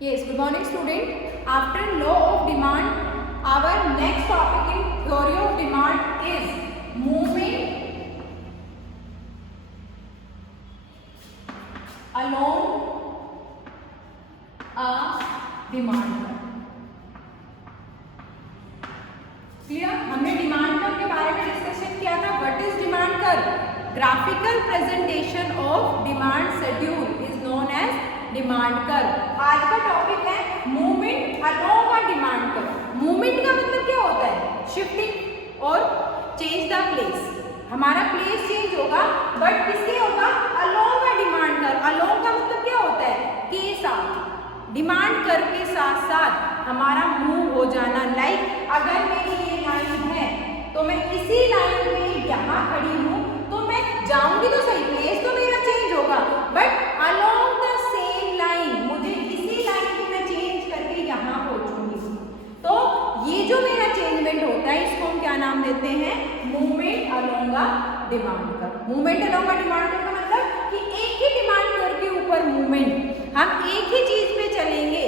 Yes, good morning student. After law of demand, our next topic in theory of demand is movement along a demand curve. Clear? हमने demand curve के बारे में discussion किया था. What is demand curve? Graphical presentation of demand schedule is known as demand curve. आज का topic है movement along a demand curve. Movement का मतलब क्या होता है? शिफ्टिंग और चेंज द प्लेस. हमारा प्लेस चेंज होगा बट किसके होगा? Along a demand curve. Along का मतलब क्या होता है? के साथ. डिमांड कर्व के साथ साथ हमारा मूव हो जाना. लाइक अगर मेरी ये लाइन है तो मैं इसी लाइन में यहाँ खड़ी हूँ तो मैं जाऊंगी तो सही, प्लेस तो मेरा चेंज होगा but along the same line मुझे इसी लाइन को मैं चेंज करके यहाँ पहुँचूंगी. तो ये जो मेरा चेंजमेंट होता है इसको हम क्या नाम देते हैं? Movement along a demand curve. Movement along a demand curve का मतलब कि एक ही डिमांड कर्व के ऊपर मूवमेंट, हम एक ही चीज पे चलेंगे,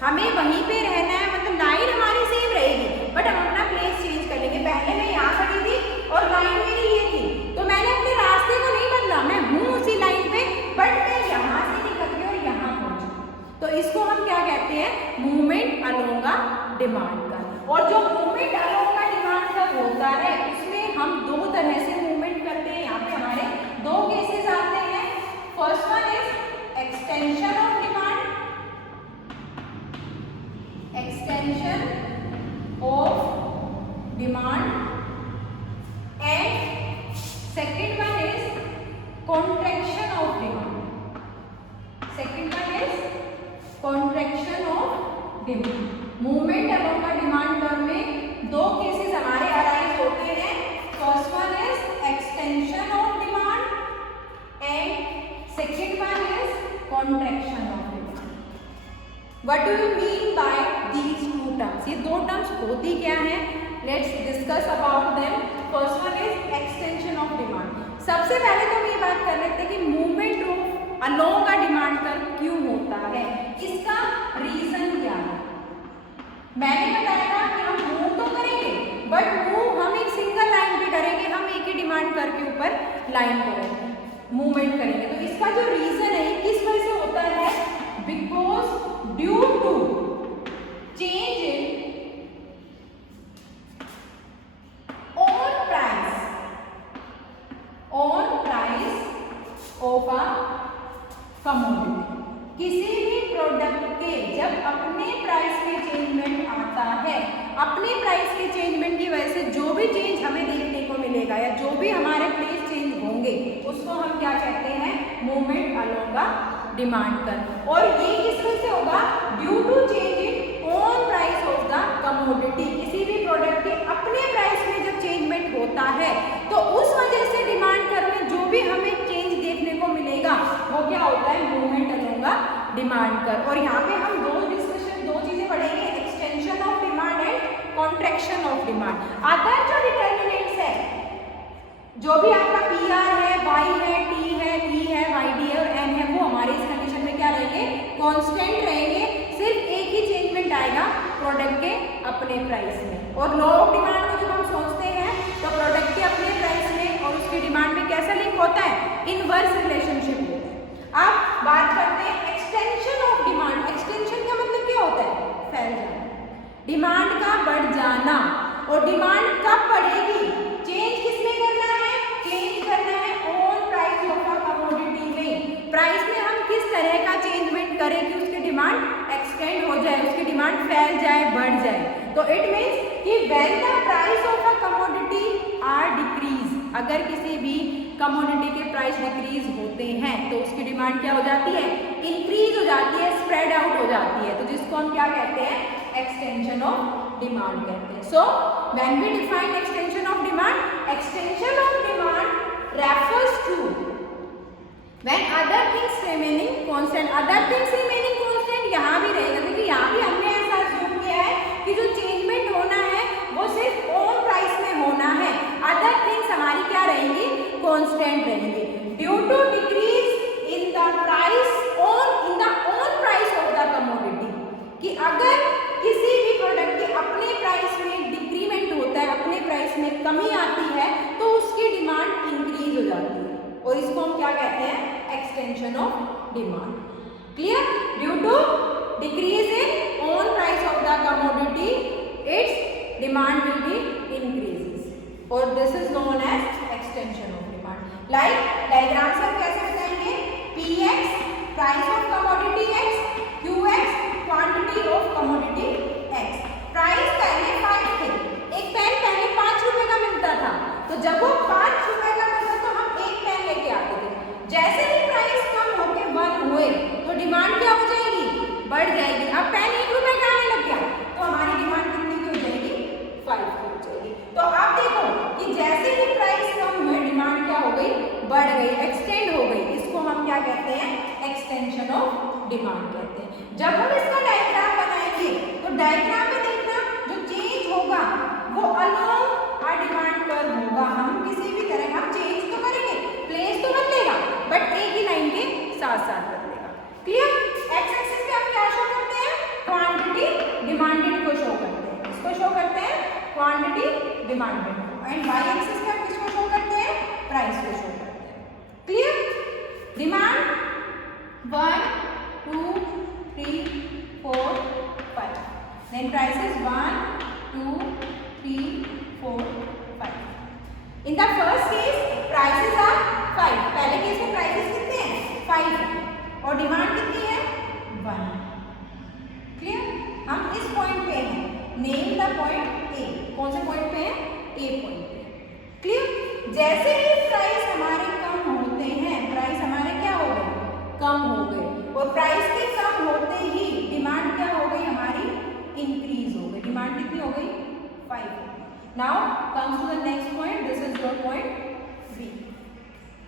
हमें वहीं पे रहना है, मतलब लाइन हमारी सेम रहेगी बट हम अपना प्लेस चेंज कर लेंगे. पहले मैं यहाँ खड़ी थी और लाइन मेरी ये थी तो मैंने अपने रास्ते को नहीं बदला, मैं हूँ उसी लाइन पे बट मैं यहाँ से निकल के और यहाँ पहुँची. तो इसको हम क्या कहते हैं? Movement along a demand curve. और जो movement along a demand curve होता है उसमें हम दो तरह से मूवमेंट करते हैं. यहाँ पे हमारे दो केसेस आते हैं. First one is extension of demand, extension of demand, and second one is contraction of demand. Second one is contraction of demand. Movement along the demand curve में दो केसेस हमारे अराइज होते हैं. First one is extension of demand and second one is contraction of demand. What do you mean by these two terms? ये दो terms होती क्या हैं? Let's discuss about them. First one is extension of demand. सबसे पहले तो हम ये बात कर लेते हैं कि movement of along a demand curve क्यों होता है, इसका रीजन क्या है. मैंने बताया था कि हम मूव तो करेंगे बट मूव हम एक सिंगल लाइन पे करेंगे, हम एक ही डिमांड कर्व के ऊपर लाइन करेंगे, मूवमेंट करेंगे. तो इसका जो रीजन है किस वजह से होता है? Because due to change in on price of a commodity. किसी भी प्रोडक्ट के जब अपने प्राइस में चेंजमेंट आता है, अपने प्राइस के चेंजमेंट की वजह से जो भी चेंज हमें देखने को मिलेगा या जो भी हमारे प्लेस चेंज होंगे उसको हम क्या कहते हैं? Movement along a demand curve. और ये किस वजह से होगा? Due to change in own price of the commodity. किसी भी प्रोडक्ट के अपने प्राइस में जब चेंजमेंट होता है तो उस वजह से डिमांड कर्व में जो भी हमें चेंज देखने को मिलेगा वो क्या होता है? Movement along a demand curve. और यहाँ पे हम दो चीजें पढ़ेंगे, extension of demand and contraction of demand. Other जो डिटर्मिनेंट्स है, जो भी आपका PR है, Y है, T है, E है, YD है और M है, वो हमारे इस कंडीशन में क्या रहेंगे? कांस्टेंट रहेंगे. सिर्फ एक ही चेंजमेंट आएगा प्रोडक्ट के अपने प्राइस में. और लॉ ऑफ डिमांड को जब हम सोचते हैं तो प्रोडक्ट के अपने प्राइस में और उसकी डिमांड में कैसा लिंक होता है? इनवर्स रिलेशनशिप होता है. अब बात करते हैं एक्सटेंशन ऑफ डिमांड. एक्सटेंशन का मतलब क्या होता है? फैल जाना, डिमांड का बढ़ जाना. और डिमांड कब बढ़ेगी? चेंज किसमें करना है? चेंज करना है on price of a commodity में. प्राइस में हम किस तरह का चेंजमेंट करें कि उसकी डिमांड एक्सटेंड हो जाए, उसकी डिमांड फैल जाए, बढ़ जाए. तो इट मीन्स कि when the price of a commodity are decrease, अगर किसी भी कमोडिटी के प्राइस डिक्रीज होते हैं तो उसकी डिमांड क्या हो जाती है? इंक्रीज हो जाती है, स्प्रेड आउट हो जाती है. तो जिसको हम क्या कहते हैं? एक्सटेंशन ऑफ डिमांड कहते हैं. So when we define extension of demand, extension of demand refers to when other things remaining constant. Other things remaining constant यहाँ भी रहेगा क्योंकि यहाँ भी हमने ऐसा अज्यूम किया है कि जो चेंजमेंट होना है वो सिर्फ ऑन प्राइस में होना है, अदर थिंग्स हमारी क्या रहेंगी? कांस्टेंट रहेंगी. Due to decrease in the price on price of the कहते हैं? Extension of demand. Clear? Due to decrease in own price of the commodity its demand will be increases और this is known as extension of demand. Like diagram से हम कैसे बताएंगे? Px price of commodity x, Qx quantity of commodity x। Price पहले 5 थे, एक pen पहले 5 रुपए का मिलता था, तो जब वो 5 रुपए का मिलता तो हम एक पेन लेके आते थे। जैसे ही प्राइस कम होके 1 हुए तो डिमांड क्या हो जाएगी? बढ़ जाएगी। अब पेन 1 रुपए का आने लग गया तो हमारी डिमांड कितनी की हो जाएगी? 5 की हो जाएगी। तो आप देखो कि जैसे ही प्राइस कम हुए डिमांड क्या हो गई? बढ़ गई, एक्सटेंड हो गई। इसको हम क्या कहते हैं? एक्सटेंशन ऑफ डिमांड कहते हैं। जब हम इसका डायग्राम बनाएंगे तो डायग्राम में देखना जो चेंज होगा वो अलोंग आ डिमांड कर्व होगा। हम किसी भी तरह हम चेंज तो करेंगे, प्लेस तो बदलेगा बट एक ही लाइन के साथ साथ बदलेगा। क्लियर? एक्स एक्सिस पे हम क्या शो करते हैं? क्वांटिटी डिमांडेड को शो करते हैं। इसको शो करते हैं quantity demanded and Y axis पे हम किसको शो करते हैं? प्राइस को शो करते हैं। Clear? Demand 1 2 3 4 5 then prices 1 2 3 4 5 in the first case prices are 5। पहले केस में प्राइसेस कितने हैं? 5 और डिमांड कितनी है? 1। क्लियर? हम इस पॉइंट पे हैं, नेम द पॉइंट ए। कौन से पॉइंट पे हैं? ए पॉइंट पे। क्लियर? जैसे ही प्राइस हमारे कम होते हैं, प्राइस हमारे क्या हो गए? कम हो गए और प्राइस के कम होते ही डिमांड क्या हो गई? हमारी इंक्रीज हो गई। डिमांड कितनी हो गई? 5। Now comes to the next point, this is your point B.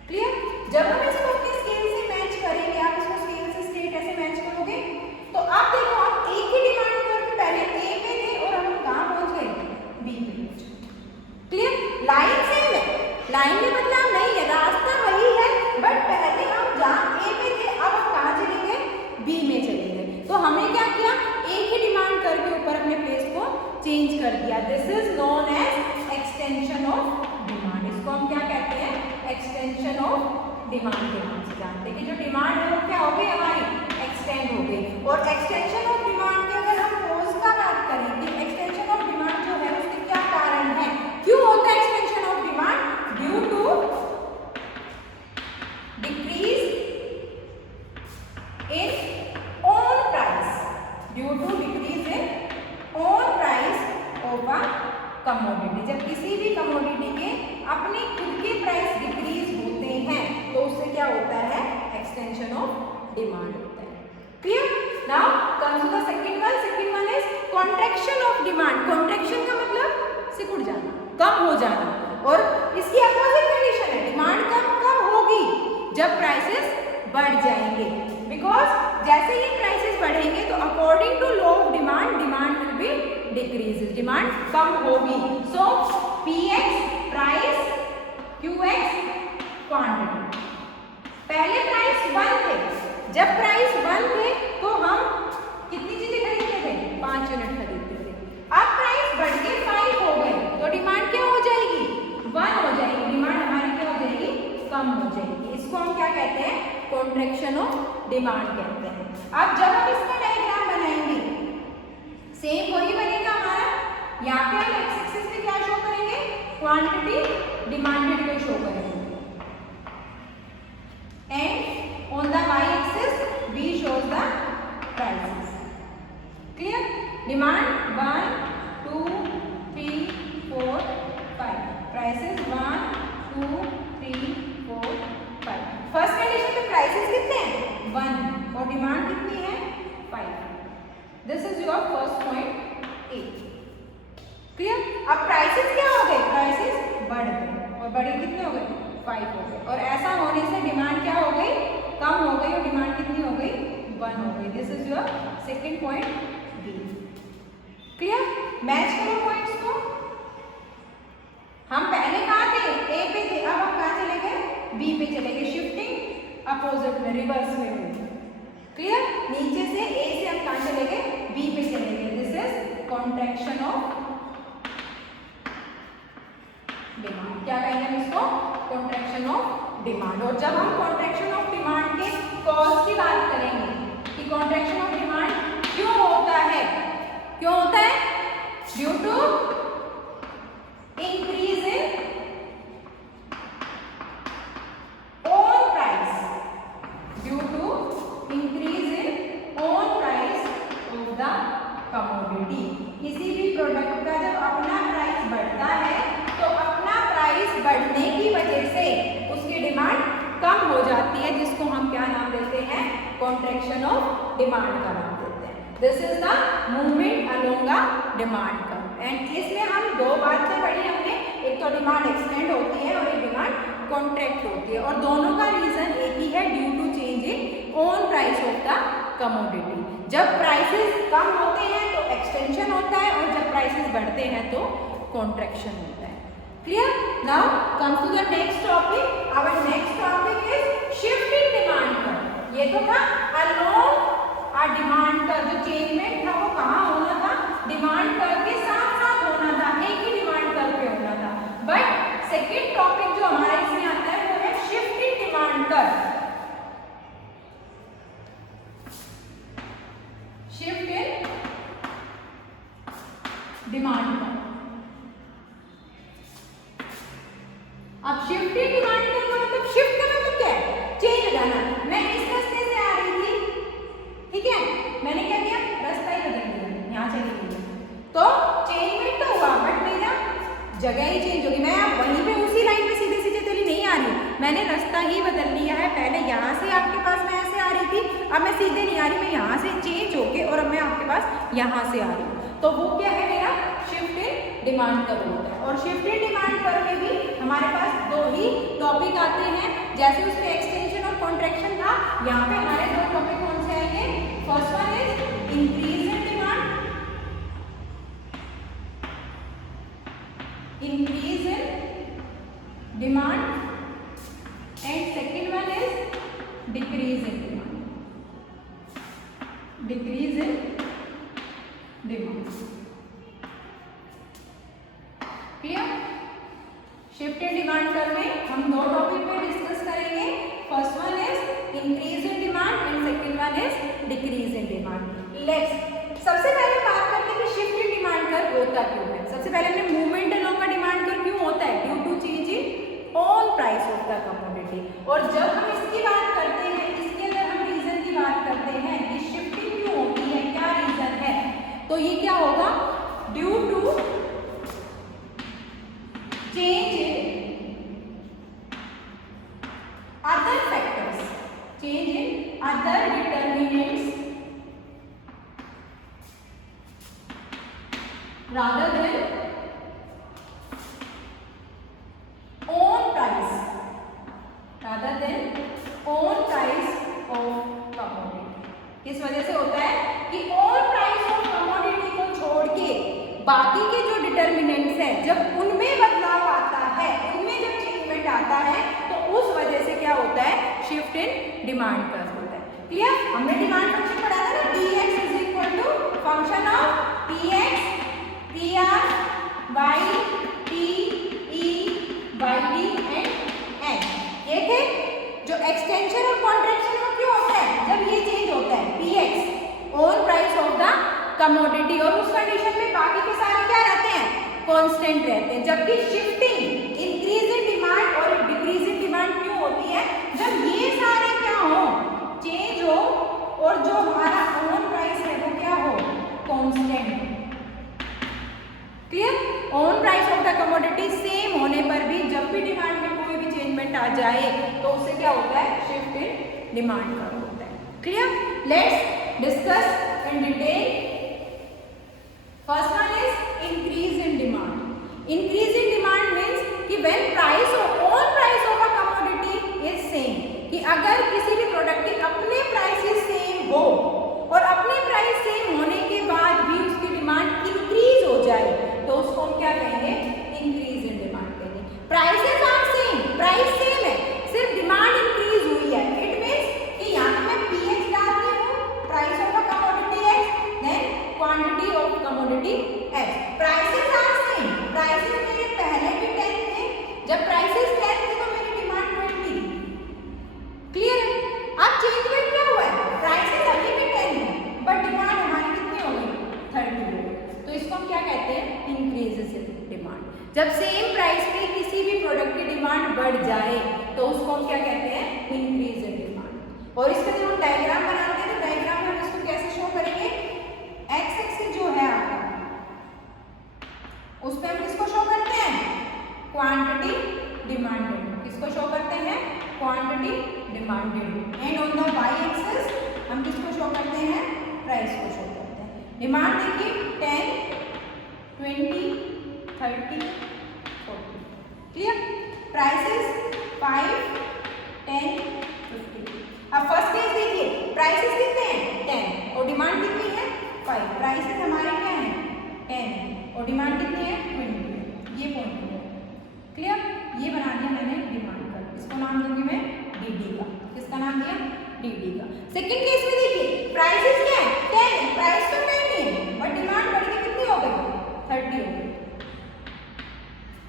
Clear? जब हम इसको अपनी स्केल से मैच करेंगे, आप इसको स्केल से स्टेट ऐसे मैच करोगे तो आप देखो आप एक ही डिमांड पर पहले ए पे थे और हम कहाँ पहुंच गए? बी पे पहुंच गए। क्लियर? लाइन सेम है, लाइन में बदलाव नहीं है, रास्ता वही है बट पहले हम जहाँ ए पे थे अब हम कहाँ चले गए? बी में चले गए। तो हमने क्या किया? एक ही डिमांड कर के ऊपर अपने प्लेस को चेंज कर दिया। This is known as extension of demand. इसको हम क्या कहते हैं? एक्सटेंशन ऑफ डिमांड के नाम से जानते हैं कि जो डिमांड है वो क्या हो गई? हमारी एक्सटेंड हो गई। और एक्सटेंशन ऑफ डिमांड के अगर हम कोज का बात करें कि एक्सटेंशन ऑफ डिमांड जो है उसके क्या कारण है, क्यों होता है extension of demand? Due to decrease in own price, due to decrease in own price of a commodity. जब किसी भी कमोडिटी के अपने खुद के प्राइस डिक्रीज होते हैं तो उससे क्या होता है? एक्सटेंशन ऑफ डिमांड होता है। Clear? Now comes to the second one. Second one is contraction of demand. Contraction का मतलब सिकुड़ जाना, कम हो जाना, और इसकी अपोजिट कंडीशन है डिमांड कब होगी? जब प्राइसेस बढ़ जाएंगे। बिकॉज जैसे ही प्राइसेस बढ़ेंगे तो according to law of demand, demand will be decrease, demand कम होगी। So Px price, Qx quantity. पहले प्राइस 1 थे, जब प्राइस 1 थे तो हम कितनी चीजें खरीदते थे? 5 यूनिट खरीदते थे। अब प्राइस बढ़ के 5 हो गए तो डिमांड क्या हो जाएगी? 1 हो जाएगी। डिमांड हमारी क्या हो जाएगी? कम हो जाएगी। इसको हम क्या कहते हैं? कॉन्ट्रैक्शन ऑफ डिमांड कहते हैं। अब जब हम इसका डायग्राम बनाएंगे सेम वही बनेगा हमारा। यहाँ पे हम एक्स एक्सिस पे क्या शो करेंगे? क्वांटिटी डिमांडेड को शो करेंगे and on the Y axis we shows the prices. Clear? Demand 1 2 3 4 5, prices 1 2 3 4 5। First condition पे प्राइसेस कितने हैं? 1 और डिमांड कितनी है? 5। This is your first point A. Clear? अब प्राइसेस क्या हो गए? प्राइसेस बढ़ गए और बढ़े कितने हो गए? 5 हो गए। और ऐसा होने से डिमांड क्या हो गई? कम हो गई और डिमांड कितनी हो गई? 1 हो गई। This is your second point B. Clear? Match करो पॉइंट्स को। हम पहले कहाँ थे? ए पे थे, अब हम कहाँ चले गए? बी पे चले गए। शिफ्टिंग अपोजिट में, रिवर्स में हुई। क्लियर? नीचे से ए से हम कहाँ चले गए? बी पे चले गए। This is contraction of demand. क्या कहेंगे हम इसको? Contraction of demand. और जब हम कॉन्ट्रैक्शन ऑफ डिमांड के कॉज की बात करेंगे कि कॉन्ट्रैक्शन ऑफ डिमांड क्यों होता है, due to increase in own price, due to increase in own price of the commodity. किसी भी प्रोडक्ट का जब अपना प्राइस बढ़ता है तो अपना प्राइस बढ़ने की वजह से उसकी डिमांड कम हो जाती है, जिसको हम क्या नाम देते हैं, कॉन्ट्रैक्शन ऑफ डिमांड का नाम देते हैं। This is the movement along the demand curve. And इसमें हम दो बातें पढ़ी हमने, एक तो डिमांड एक्सटेंड होती है और एक डिमांड कॉन्ट्रैक्ट होती है, और दोनों का रीजन एक ही है, due to change in own price of the commodity. जब प्राइसेस कम होते हैं तो एक्सटेंशन होता है और जब प्राइसेस बढ़ते हैं तो कॉन्ट्रैक्शन होता है। Clear? Now comes to the next topic. Our next topic is shift in demand curve. ये तो था अलोंग आ डिमांड कर्व, जो चेंजमेंट था वो कहाँ होना था, डिमांड कर्व के साथ साथ होना था, एक ही डिमांड कर्व पे होना था। बट सेकेंड टॉपिक जो हमारा इसमें आता है वो है shift in demand curve. Shift in demand curve. अब शिफ्ट इन डिमांड कर्व का मतलब, शिफ्ट का मतलब क्या है, चेंज हो जाना। मैं इस रास्ते से आ रही थी, ठीक है, मैंने क्या किया, रास्ता ही बदल दिया, यहाँ चली गई, तो चेंजमेंट तो हुआ बट मेरा जगह ही चेंज होगी। मैं अब वहीं पे उसी लाइन पे सीधे सीधे चली नहीं आ रही, मैंने रास्ता ही बदल लिया है। पहले यहाँ से आपके पास मैं ऐसे आ रही थी, अब मैं सीधे नहीं आ रही, मैं यहाँ से चेंज होके और अब मैं आपके पास यहाँ से आ रही हूँ। तो वो क्या है, मेरा शिफ्ट इन डिमांड कर्व होता है। और शिफ्ट इन डिमांड कर्व में भी हमारे पास दो ही टॉपिक आते हैं, जैसे उसमें एक्सटेंशन और कॉन्ट्रैक्शन था, यहाँ पे हमारे दो टॉपिक कौन से आएंगे, first one is increase in demand, increase in demand, and second one is decrease in demand, decrease in demand. Clear? Shift in demand curve में हम दो टॉपिक पे डिस्कस करेंगे, first one is increase in demand and second one is decrease in demand. Let's सबसे पहले बात करते हैं कि शिफ्ट इन डिमांड कर्व होता क्यों है। सबसे पहले हमने movement along the demand curve क्यों होता है, due to change in own price of the commodity. और जब हम इसकी बात करते हैं, इसके अंदर हम रीजन की बात करते हैं कि शिफ्टिंग क्यों होती है, क्या रीजन है, तो ये क्या होगा, due to change in other factors, change in other determinants rather than own price, rather than own price of commodity। किस वजह से होता है कि own price of commodity को छोड़ के बाकी के जो डिटर्मिनेंट्स हैं, जब उनमें बदलाव आता है, उनमें जब चेंजमेंट आता है, तो उस वजह से क्या होता है, शिफ्ट इन डिमांड कर्व होता है। क्लियर? हमने डिमांड फंक्शन पढ़ा था ना, Px is equal to function of Px PR by T E by D and N। ये थे जो एक्सटेंशन और कॉन्ट्रैक्शन में क्यों होता है, जब ये चेंज होता है Px own price of the commodity, और उस कंडीशन में बाकी के सारे क्या रहते हैं, कांस्टेंट रहते हैं। जबकि शिफ्टिंग इंक्रीज इन डिमांड और डिक्रीज इन डिमांड क्यों होती है, जब ये सारे क्या हो, चेंज हो, और जो हमारा ओन प्राइस है वो क्या हो, constant. Clear? Own price of the commodity same होने पर भी जब भी डिमांड में कोई भी चेंजमेंट आ जाए तो उससे क्या होता है, शिफ्ट इन डिमांड कर्व होता है। Clear? Let's discuss in detail. First one is increase in demand. Increase in demand means कि when price own price of a commodity is same, कि अगर किसी भी प्रोडक्ट के अपने प्राइसेस सेम हो और अपने प्राइस सेम होने के बाद भी उसकी डिमांड इंक्रीज हो जाए तो उसको हम क्या कहेंगे, इंक्रीज इन डिमांड कहेंगे। Prices are same, price same है, सिर्फ डिमांड इंक्रीज हुई है। इट मींस कि यहाँ मैं पीएच डालती हूँ, price of a commodity X, then quantity of commodity X. Prices are same, prices मेरे पहले भी 10 थे, जब प्राइसेस 10 थे तो मेरी डिमांड 20 थी, और इसका जब हम डायग्राम बनाते हैं तो डायग्राम में हम इसको कैसे शो करेंगे, एक्स एक्सिस जो है आपका उस पे हम किसको शो करते हैं, क्वांटिटी डिमांडेड, किसको शो करते हैं, quantity demanded. And on the Y axis हम किसको शो करते हैं, प्राइस को शो करते हैं। डिमांड देखिए 10, 20, 30, 40, क्लियर। प्राइसेस 5, 10, 50। अब फर्स्ट केस देखिए, प्राइसेस कितने हैं 10 और डिमांड कितनी है 5। प्राइसेस हमारे क्या हैं 10 और डिमांड कितनी है 20। ये पॉइंट है, क्लियर। ये बना दिया मैंने डिमांड का, इसको नाम दूंगी मैं डीडी का। किसका नाम दिया, डीडी का। सेकंड केस में देखिए, प्राइसेस क्या है 10, प्राइस तो 10 ही है बट डिमांड बढ़ के कितनी हो गई 30 हो गई।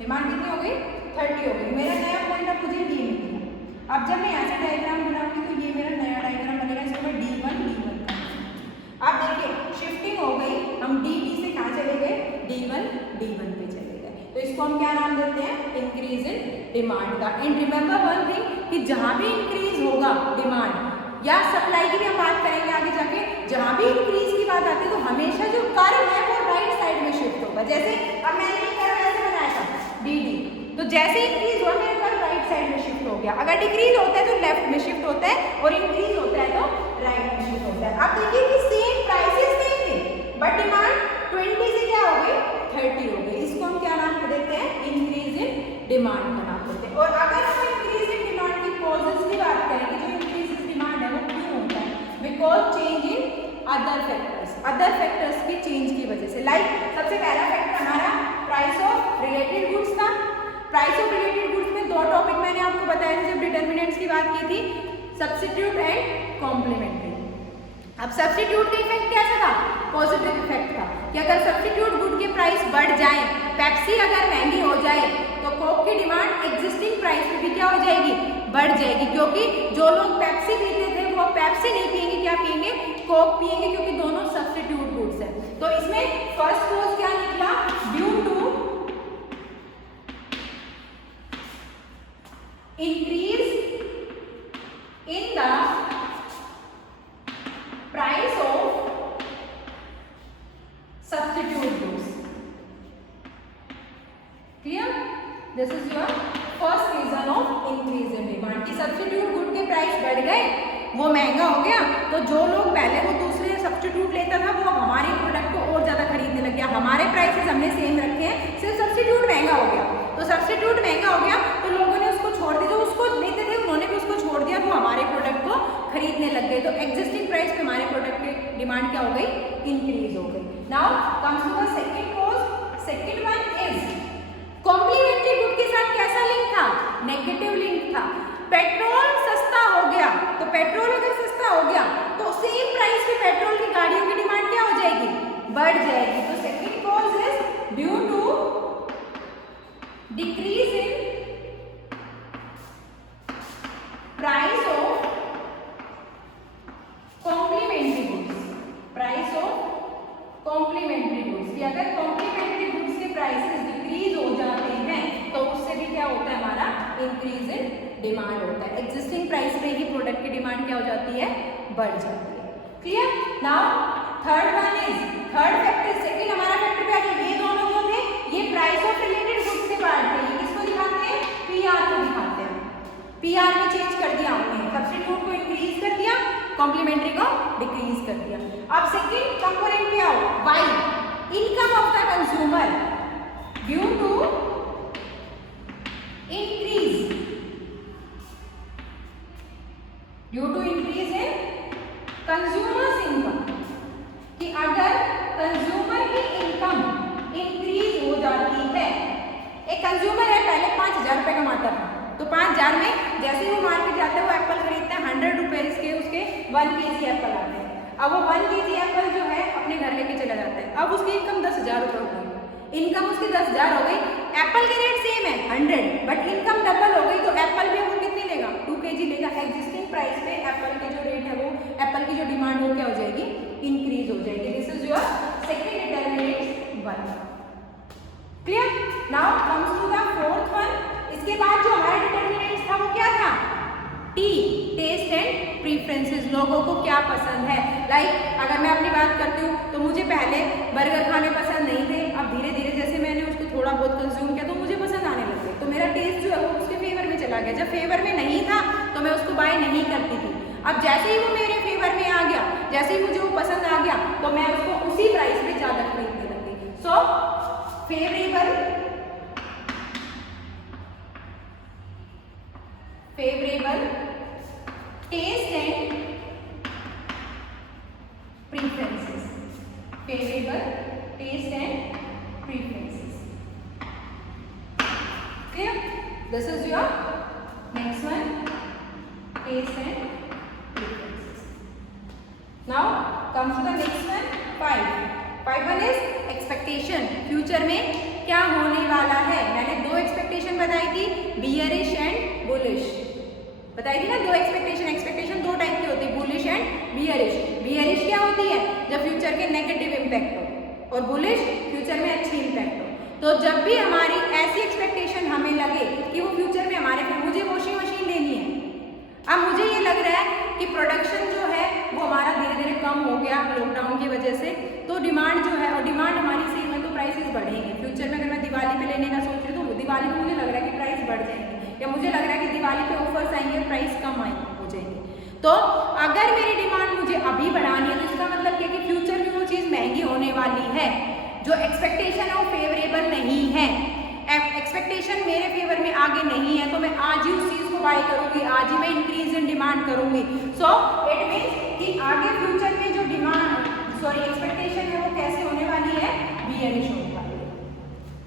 डिमांड कितनी हो गई 30 हो गई। मेरा नया पॉइंट अब मुझे ये मिल गया। अब जब मैं ऐसे डायग्राम बनाऊंगी तो ये मेरा नया डायग्राम बनेगा, इसको मैं D1 का। अब देखिए शिफ्टिंग हो गई, हम D से कहाँ चले गए, D1 पे चले गए। तो इसको हम क्या नाम देते हैं, इंक्रीज इन डिमांड का। एंड रिमेंबर वन थिंग कि जहाँ भी इंक्रीज होगा डिमांड या सप्लाई की भी हम बात करेंगे आगे जाके, जहाँ भी इंक्रीज की बात आती है तो हमेशा जो कर्व है वो राइट साइड में शिफ्ट होगा। जैसे अब मैंने ये कर्व ऐसे बनाया था DD, तो जैसे इंक्रीज हुआ मेरा कर्व राइट साइड में शिफ्ट हो गया। अगर डिक्रीज होता है तो लेफ्ट में शिफ्ट होता है और इंक्रीज होता है तो राइट में शिफ्ट होता है। अब देखिए कि सेम प्राइसेस सेम थे बट डिमांड 20 से क्या हो गई 30 हो गई। इसको हम क्या नाम देते हैं, इंक्रीज इन डिमांड का नाम देते हैं। और अगर हम इंक्रीज इन डिमांड की कॉजेस की बात करें कि जो इंक्रीज इन डिमांड है वो क्यों होता है, because change in other factors की चेंज की वजह से। लाइक सबसे पहला फैक्टर हमारा प्राइस ऑफ रिलेटेड गुड्स था। प्राइस ऑफ रिलेटेड गुड्स में दो टॉपिक मैंने आपको बताए थे जब डिटर्मिनेंट्स की बात की थी, सब्स्टिट्यूट एंड कॉम्प्लीमेंट्री। अब सब्स्टिट्यूट का इफेक्ट कैसा था, पॉजिटिव इफेक्ट था कि अगर सब्स्टिट्यूट गुड के प्राइस बढ़ जाए, पेप्सी अगर महंगी हो जाए तो कोक की डिमांड एग्जिस्टिंग प्राइस पे भी क्या हो जाएगी, बढ़ जाएगी। क्योंकि जो लोग पेप्सी पीते थे वो पेप्सी नहीं पियेंगे, क्या पियेंगे, कोक पियेंगे, क्योंकि दोनों सब्स्टिट्यूट गुड्स है। तो इसमें फर्स्ट कोज क्या निकला, due to increase in the price of substitute goods. Clear? This is your first reason of increase in demand कि substitute good के प्राइस बढ़ गए, वो महंगा हो गया, तो जो लोग पहले वो दूसरे सब्स्टिट्यूट लेता था वो हमारे प्रोडक्ट को और ज़्यादा खरीदने लग गया। हमारे प्राइसेस हमने सेम रखे हैं, सिर्फ सब्स्टिट्यूट महंगा हो गया। तो सब्स्टिट्यूट महंगा हो गया तो लोगों ने उसको छोड़ दिया, जो उसको लेते थे उन्होंने भी उसको छोड़ दिया, वो हमारे प्रोडक्ट को खरीदने लग गए। तो एग्जिस्टिंग प्राइस पे हमारे प्रोडक्ट की डिमांड क्या हो गई, इंक्रीज हो गई। Now comes to the second cause. Second one is complementary good के साथ कैसा लिंक था, नेगेटिव लिंक था। पेट्रोल सस्ता हो गया, तो पेट्रोल अगर सस्ता हो गया तो सेम प्राइस पे पेट्रोल की गाड़ियों की डिमांड क्या हो जाएगी, बढ़ जाएगी। तो second cause is due to decrease in price of complementary goods. Price of complementary goods कि अगर कॉम्प्लीमेंट्री गुड्स के प्राइसेस डिक्रीज हो जाते हैं तो उससे भी क्या होता है, हमारा इंक्रीज इन डिमांड होता है। एग्जिस्टिंग प्राइस पे ही प्रोडक्ट की डिमांड क्या हो जाती है, बढ़ जाती है। Clear? Now third one is, third factor, second हमारा फैक्टर पे आ गया। ये दोनों जो थे ये प्राइस ऑफ रिलेटेड गुड्स के पार्ट थे, ये किसको दिखाते हैं, पीआर को दिखाते हैं। पीआर में चेंज कर दिया हमने, सब्स्टिट्यूट को इंक्रीज कर दिया, कॉम्प्लीमेंट्री को डिक्रीज कर दिया। अब सेकंड कंपोनेंट पे आओ, Y, income of the consumer due to increase, due to increase in consumers income कि अगर कंज्यूमर की इनकम इंक्रीज हो जाती है। एक कंज्यूमर है पहले 5,000 रुपये कमाता था, तो 5,000 में जैसे ही वो मार्केट जाता है वो एप्पल खरीदता है, 100 रुपीज़ के उसके 1 kg एप्पल आते हैं। अब वो 1 kg एप्पल जो है अपने घर लेके चला जाता है। अब उसकी इनकम 10,000 रुपये हो गई, इनकम उसकी 10,000 हो गई। एप्पल के रेट सेम है 100 बट इनकम डबल हो गई, तो एप्पल भी वो कितनी लेगा, 2 kg लेगा। एग्जिस्टिंग प्राइस पे एप्पल के जो रेट है वो, एप्पल की जो डिमांड हो क्या हो जाएगी, इंक्रीज हो जाएगी। This is your second determinant 1। Clear? Now comes to the fourth one. इसके बाद जो हमारा डिटरमिनेंट था वो क्या था, टी, टेस्ट एंड प्रीफरेंसेस, लोगों को क्या पसंद है। लाइक अगर मैं अपनी बात करती हूँ तो मुझे पहले बर्गर खाने पसंद नहीं थे, अब धीरे धीरे जैसे मैंने उसको थोड़ा बहुत कंज्यूम किया तो मुझे पसंद आने लग गए, तो मेरा टेस्ट जो है वो उसके फेवर में चला गया। जब फेवर में नहीं था तो मैं उसको बाय नहीं करती थी, अब जैसे ही वो मेरे फेवर में आ गया, जैसे ही मुझे वो पसंद आ गया तो मैं उसको उसी प्राइस पे ज़्यादा खरीदने लग गई। So favourable taste and preferences, favorable taste and preferences. Clear? This is your next one, taste and preferences. Now comes to the next one, 5 one is expectation, future में क्या होने वाला है। मैंने 2 एक्सपेक्टेशन बताई थी, बियरिश एंड बुलिश बताई थी ना। 2 एक्सपेक्टेशन 2 टाइप की होती है, बुलिश एंड बियरिश। बियरिश क्या होती है, जब फ्यूचर के नेगेटिव इम्पैक्ट हो, और बुलिश फ्यूचर में अच्छी इम्पैक्ट हो। तो जब भी हमारी ऐसी एक्सपेक्टेशन हमें लगे कि वो फ्यूचर में हमारे, फिर मुझे वॉशिंग मशीन लेनी है, अब मुझे ये लग रहा है कि प्रोडक्शन जो है वो हमारा धीरे धीरे कम हो गया लॉकडाउन की वजह से, तो डिमांड जो है, और डिमांड हमारी सेम है तो प्राइसेस बढ़ेंगे। फ्यूचर में अगर मैं दिवाली पे लेने का सोच रही हूँ तो दिवाली में मुझे लग रहा है कि प्राइस बढ़ जाएंगे, या मुझे लग रहा है कि दिवाली पे ऑफर्स आएंगे प्राइस कम हो जाएंगे। तो अगर मेरी डिमांड मुझे अभी बढ़ानी है तो इसका मतलब क्या कि फ्यूचर में वो चीज़ महंगी होने वाली है। जो एक्सपेक्टेशन है वो फेवरेबल नहीं है, एक्सपेक्टेशन मेरे फेवर में आगे नहीं है, तो मैं आज ही उस चीज़ को बाय करूंगी, आज ही मैं इंक्रीज इन डिमांड करूंगी। सो इट मीन्स कि आगे फ्यूचर में जो एक्सपेक्टेशन है वो कैसे होने वाली है, बियरिश होने वाली है।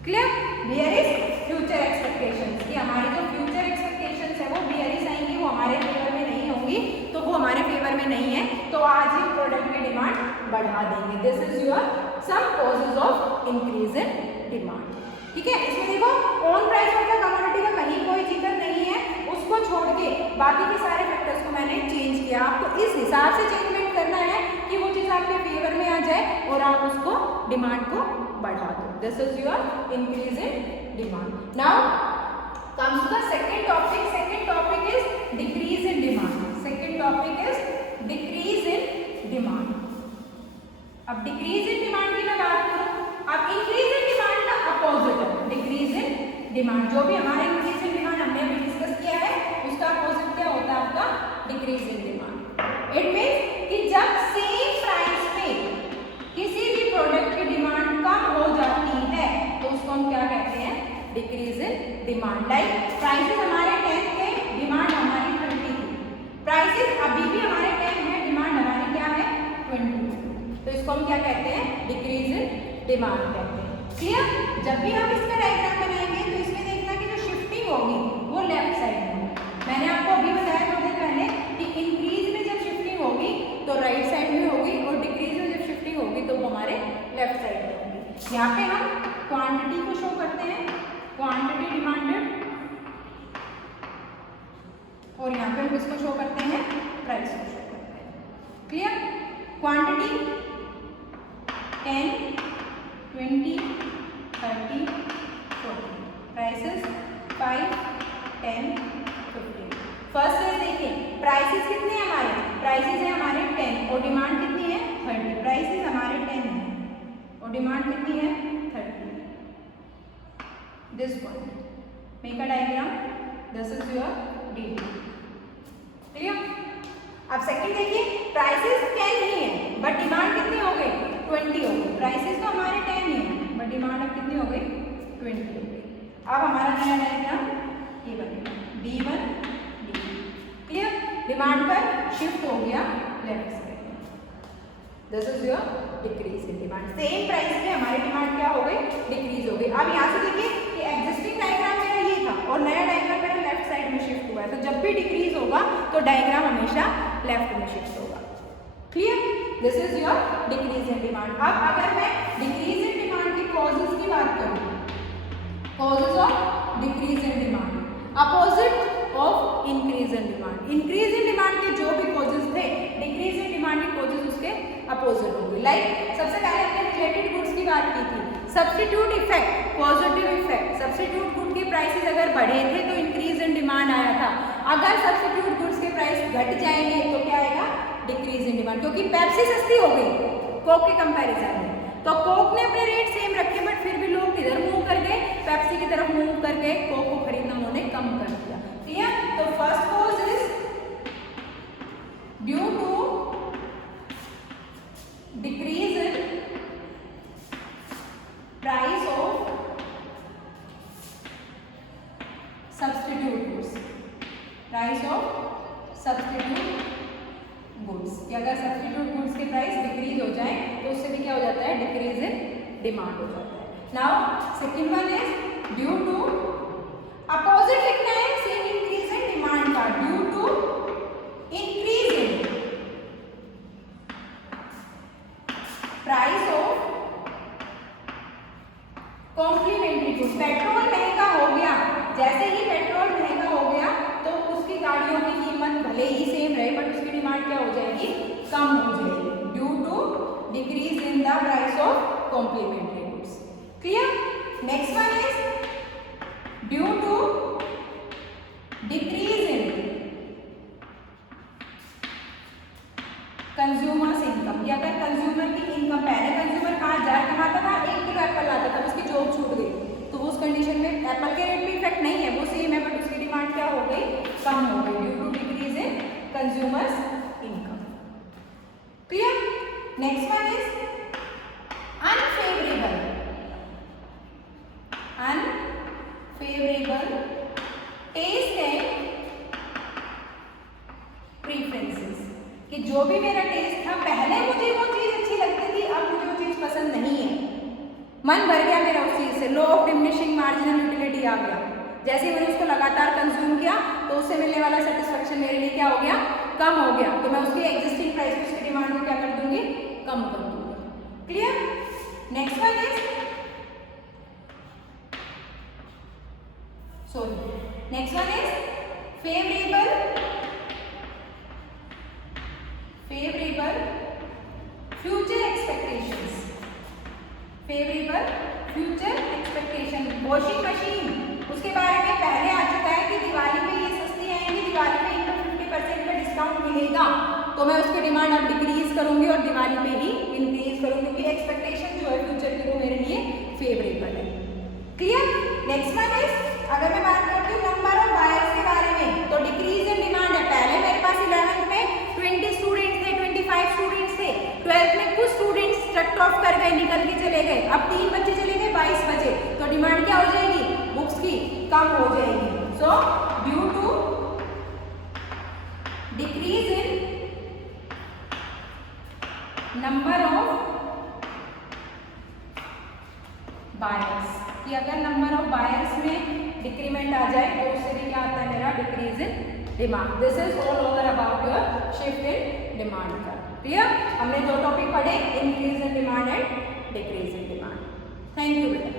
क्लियर? बियरिश फ्यूचर एक्सपेक्टेशंस, कि हमारी जो फ्यूचर एक्सपेक्टेशंस है वो बियरिश आएंगी, वो हमारे फेवर में नहीं होंगी, तो वो हमारे फेवर में नहीं है, तो आज ही प्रोडक्ट की डिमांड बढ़ा देंगे। This is your some causes of increase in demand. ठीक है, इसमें देखो own price of the commodity का कहीं कोई जिक्र नहीं है, उसको छोड़ के बाकी के सारे फैक्टर्स को मैंने चेंज किया। आपको इस हिसाब से चेंजमेंट करना है कि वो चीज़ आपके फेवर में आ जाए और आप उसको डिमांड को बढ़ा दो। This is your increase in demand. Now comes to the second topic. Second topic is decrease in demand. Second topic is decrease in demand. अब डिक्रीज इन डिमांड की मैं बात करूं, अब इंक्रीज इन डिमांड का अपोजिट है decrease in demand. जो भी हमारे इंक्रीज इन डिमांड हमने अभी डिस्कस किया है उसका अपोजिट क्या होता है आपका, decrease in demand. It means कि जब सेम प्राइस पे किसी भी प्रोडक्ट की डिमांड कम हो जाती है तो उसको हम क्या कहते हैं, decrease in demand. Like prices हमारे 10 थे, डिमांड हमारी 20 थी। प्राइसेस अभी भी हमारे 10 है, डिमांड हमारी क्या है 20, तो इसको हम क्या कहते हैं, डिक्रीज इन डिमांड कहते हैं। क्लियर? जब भी हम इसका डायग्राम बनाएंगे तो इसमें देखना कि जो शिफ्टिंग होगी वो लेफ्ट साइड में होगी। मैंने आपको अभी बताया थोड़ी देर पहले कि इंक्रीज में जब शिफ्टिंग होगी तो राइट साइड में होगी, और डिक्रीज में जब शिफ्टिंग होगी तो वो हमारे लेफ्ट साइड में होगी। यहाँ पे हम क्वांटिटी को शो करते हैं, क्वांटिटी डिमांडेड, और यहाँ पे हम किसको शो करते हैं, प्राइस को शो करते हैं। क्लियर? Quantity 10, 20, 30, 40, prices 5, 10, 15। फर्स्ट से देखिए प्राइसेस कितने हैं हमारे, प्राइसेस है हमारे 10 और डिमांड कितनी है 30। प्राइसेस हमारे 10 है और डिमांड कितनी है 30। This one make a diagram, this is your D. Clear? अब सेकंड देखिए, प्राइसेस 10 नहीं है बट डिमांड कितनी हो गई 20 हो गई। प्राइसेस तो हमारे 10 ही है बट डिमांड अब कितनी हो गई 20 हो गई। अब हमारा नया डायग्राम ये बनेगा D1 D। क्लियर? डिमांड पर शिफ्ट हो गया लेफ्ट साइड में। This is your decrease in demand. Same price पे हमारी डिमांड क्या हो गई, डिक्रीज हो गई। अब यहाँ से देखिए कि एग्जिस्टिंग डायग्राम मेरा ये था और नया डायग्राम मेरा लेफ्ट साइड में शिफ्ट हुआ है, तो जब भी डिक्रीज होगा तो डायग्राम हमेशा लेफ्ट में शिफ्ट होगा। Clear? This is your decrease in demand. अब अगर मैं डिक्रीज इन डिमांड की कॉजेज की बात करूँ, causes of decrease in demand, opposite of increase in demand. Increase in demand के जो भी कॉजेज थे, डिक्रीज इन डिमांड के कॉजेज उसके अपोजिट होंगे। लाइक सबसे पहले हमने रिलेटेड गुड्स की बात की थी, substitute effect, positive effect. Substitute good के प्राइसेस अगर बढ़े थे तो इंक्रीज इन डिमांड आया था। अगर सब्स्टिट्यूट गुड्स के प्राइस घट जाएंगे तो क्या क्योंकि पेप्सी सस्ती हो गई कोक के कंपैरिजन में। तो कोक ने अपने रेट सेम रखे बट फिर भी लोग किधर मूव कर गए, पेप्सी की तरफ मूव कर गए, कोक को खरीदना उन्होंने कम कर दिया। ठीक है, तो first cause is due to decrease in price of substitute goods, price of substitute goods, कि अगर सब्स्टिट्यूट गुड्स के प्राइस डिक्रीज हो जाए तो उससे भी क्या हो जाता है, डिक्रीज इन डिमांड हो जाता है। Now second one is due to, opposite लिखना है सेम इंक्रीज इन डिमांड का, due to increase in price of complementary goods. Petrol महंगा हो गया, जैसे ही पेट्रोल महंगा हो गया तो उसकी गाड़ियों की कीमत भले ही सेम रहे बट उसकी डिमांड क्या हो जाएगी, कम हो जाएगी, due to decrease in the price of complementary goods. Clear? Next one is due to decrease in consumers income, या अगर कंज्यूमर की इनकम, पहले कंज्यूमर 5,000 कमाता था, 1 किलो एप्पल लाता था, उसकी जॉब छूट गई, तो उस कंडीशन में एप्पल के रेट में इफेक्ट नहीं है, वो सेम है बट उसकी डिमांड क्या हो गई, कम हो गई, due to decrease in consumers income. Clear? Next one is unfavourable, unfavourable taste and preferences, कि जो भी मेरा टेस्ट था, पहले मुझे वो चीज अच्छी लगती थी, अब मुझे वो चीज पसंद नहीं है, मन भर गया मेरा उस चीज से, लो ऑफ डिमिनिशिंग मार्जिनल यूटिलिटी आ गया। जैसे ही मैंने उसको लगातार कंज्यूम किया तो उससे मिलने वाला सेटिस्फेक्शन मेरे लिए क्या हो गया, कम हो गया, तो मैं उसकी एग्जिस्टिंग प्राइस पे उसकी डिमांड को क्या कर दूंगी, कम कर दूंगी। Clear? Next one is next one is favourable future expectations, favourable future expectation. Washing machine, उसके बारे में पहले आ चुका है कि दिवाली पे ये सस्ती आएंगी, दिवाली पे इनको 50% का डिस्काउंट मिलेगा, तो मैं उसकी डिमांड अब डिक्रीज करूंगी और दिवाली पे ही इंक्रीज करूंगी, क्योंकि एक्सपेक्टेशन जो है फ्यूचर की वो मेरे लिए फेवरेबल है। क्लियर? नेक्स्ट वन इज, अगर मैं बात करती हूँ नंबर ऑफ बायर्स के बारे में, तो डिक्रीज इन डिमांड है। पहले मेरे पास 11th में 20 स्टूडेंट्स थे, 25 स्टूडेंट्स थे, 12th में कुछ स्टूडेंट्स कट ऑफ कर गए, निकल के चले गए, अब 3 बच्चे चले गए 22 बचे, तो डिमांड क्या हो जाएगी, बुक्स की कम हो जाएगी। So due to decrease in number of buyers, कि अगर नंबर ऑफ बायर्स में डिक्रीमेंट आ जाए तो उससे भी क्या आता है मेरा, decrease in demand. This is all over about your shift in demand का। क्लियर? हमने 2 टॉपिक पढ़े, increase in demand and decrease in demand. Thank you बेटा।